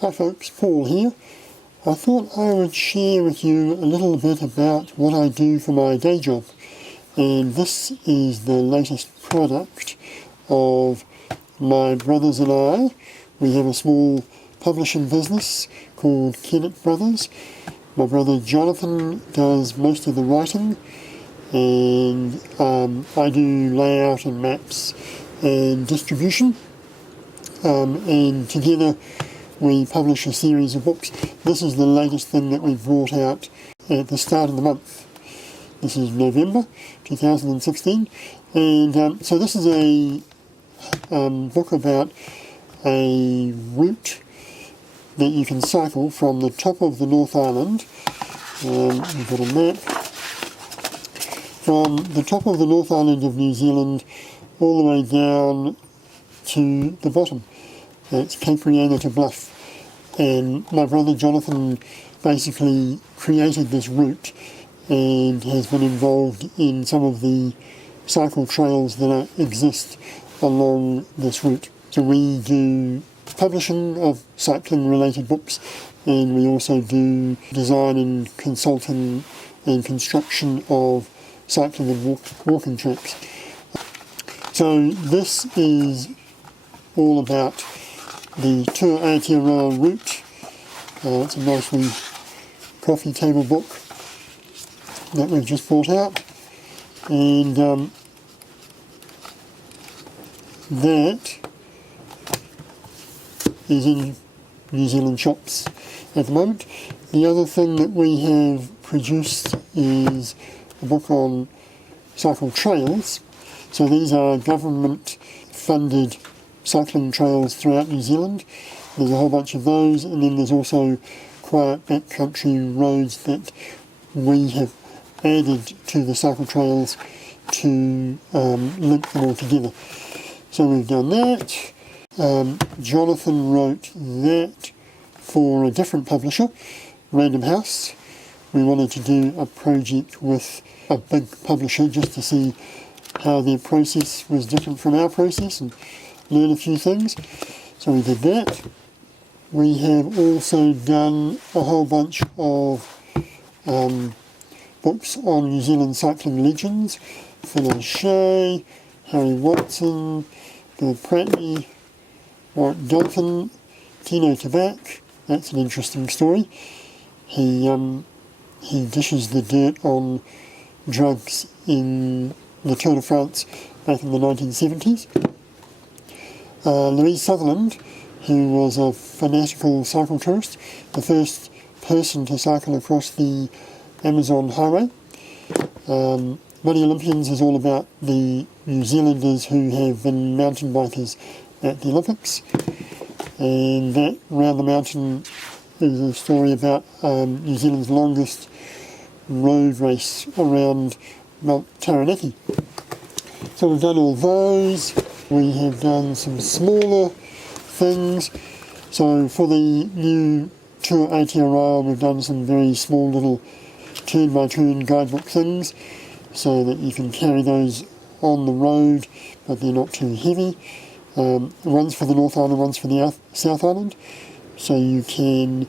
Hi folks, Paul here. I thought I would share with you a little bit about what I do for my day job. And this is the latest product of my brothers and I. We have a small publishing business called Kennett Brothers. My brother Jonathan does most of the writing, and I do layout and maps and distribution. And together we publish a series of books. This is the latest thing that we brought out at the start of the month. This is November 2016, and so this is a book about a route that you can cycle from the top of the North Island. We've got a map. From the top of the North Island of New Zealand all the way down to the bottom. It's Cape Reinga to Bluff, and my brother Jonathan basically created this route and has been involved in some of the cycle trails that exist along this route. So we do publishing of cycling related books, and we also do design and consulting and construction of cycling and walking tracks. So this is all about the Tour Aotearoa route. It's a nicely coffee table book that we've just brought out, and that is in New Zealand shops at the moment. The other thing that we have produced is a book on cycle trails. So these are government funded cycling trails throughout New Zealand. There's a whole bunch of those, and then there's also quiet backcountry roads that we have added to the cycle trails to link them all together. So we've done that. Jonathan wrote that for a different publisher, Random House. We wanted to do a project with a big publisher just to see how their process was different from our process and learn a few things. So we did that. We have also done a whole bunch of books on New Zealand cycling legends. Phil O'Shea, Harry Watson, Bill Pratney, Warwick Dolphin, Tino Tabak. That's an interesting story. He dishes the dirt on drugs in the Tour de France back in the 1970s. Louise Sutherland, who was a fanatical cycle tourist, the first person to cycle across the Amazon highway. Money Olympians is all about the New Zealanders who have been mountain bikers at the Olympics. And that Round the Mountain is a story about New Zealand's longest road race around Mount Taranaki. So we've done all those. We have done some smaller things. So for the new Tour Aotearoa, we've done some very small little turn-by-turn guidebook things so that you can carry those on the road, but they're not too heavy. One's for the North Island, one's for the South Island. So you can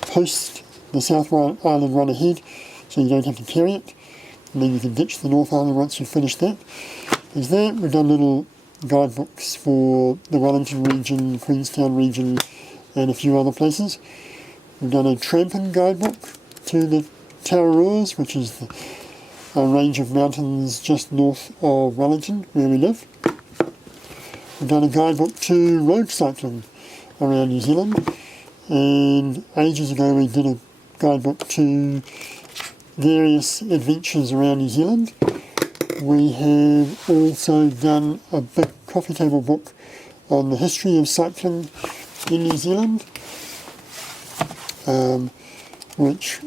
post the South Island run ahead so you don't have to carry it. And then you can ditch the North Island once you've finished that. There's that. We've done little guidebooks for the Wellington region, Queenstown region, and a few other places. We've done a tramping guidebook to the Tararuas, which is a range of mountains just north of Wellington, where we live. We've done a guidebook to road cycling around New Zealand, and ages ago we did a guidebook to various adventures around New Zealand. We have also done a big coffee table book on the history of cycling in New Zealand, which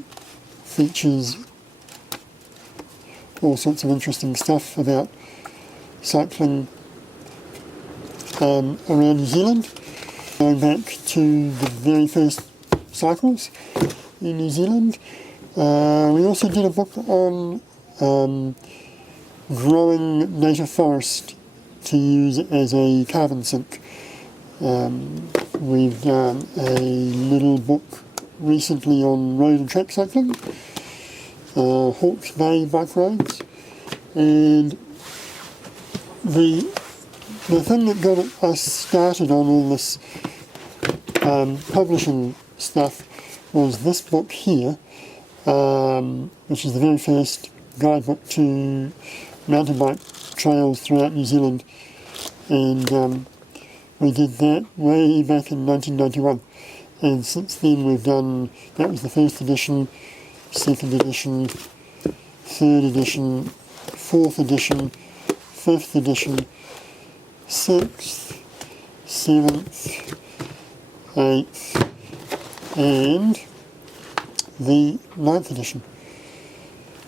features all sorts of interesting stuff about cycling around New Zealand, going back to the very first cycles in New Zealand. We also did a book on growing native forest to use as a carbon sink. We've done a little book recently on road and track cycling, Hawke's Bay bike rides, and the thing that got us started on all this publishing stuff was this book here, which is the very first guidebook to mountain bike trails throughout New Zealand, and we did that way back in 1991, and since then we've done, that was the first edition, second edition, third edition, fourth edition, fifth edition, sixth, seventh, eighth, and the ninth edition,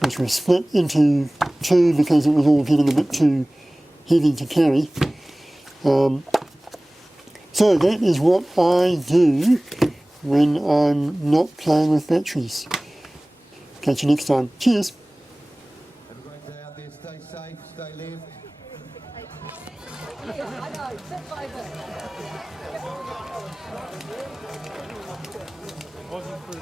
which was split into two because it was all getting a bit too heavy to carry. So that is what I do when I'm not playing with batteries. Catch you next time. Cheers! Have a great day out there. Stay safe, stay left. Wasn't for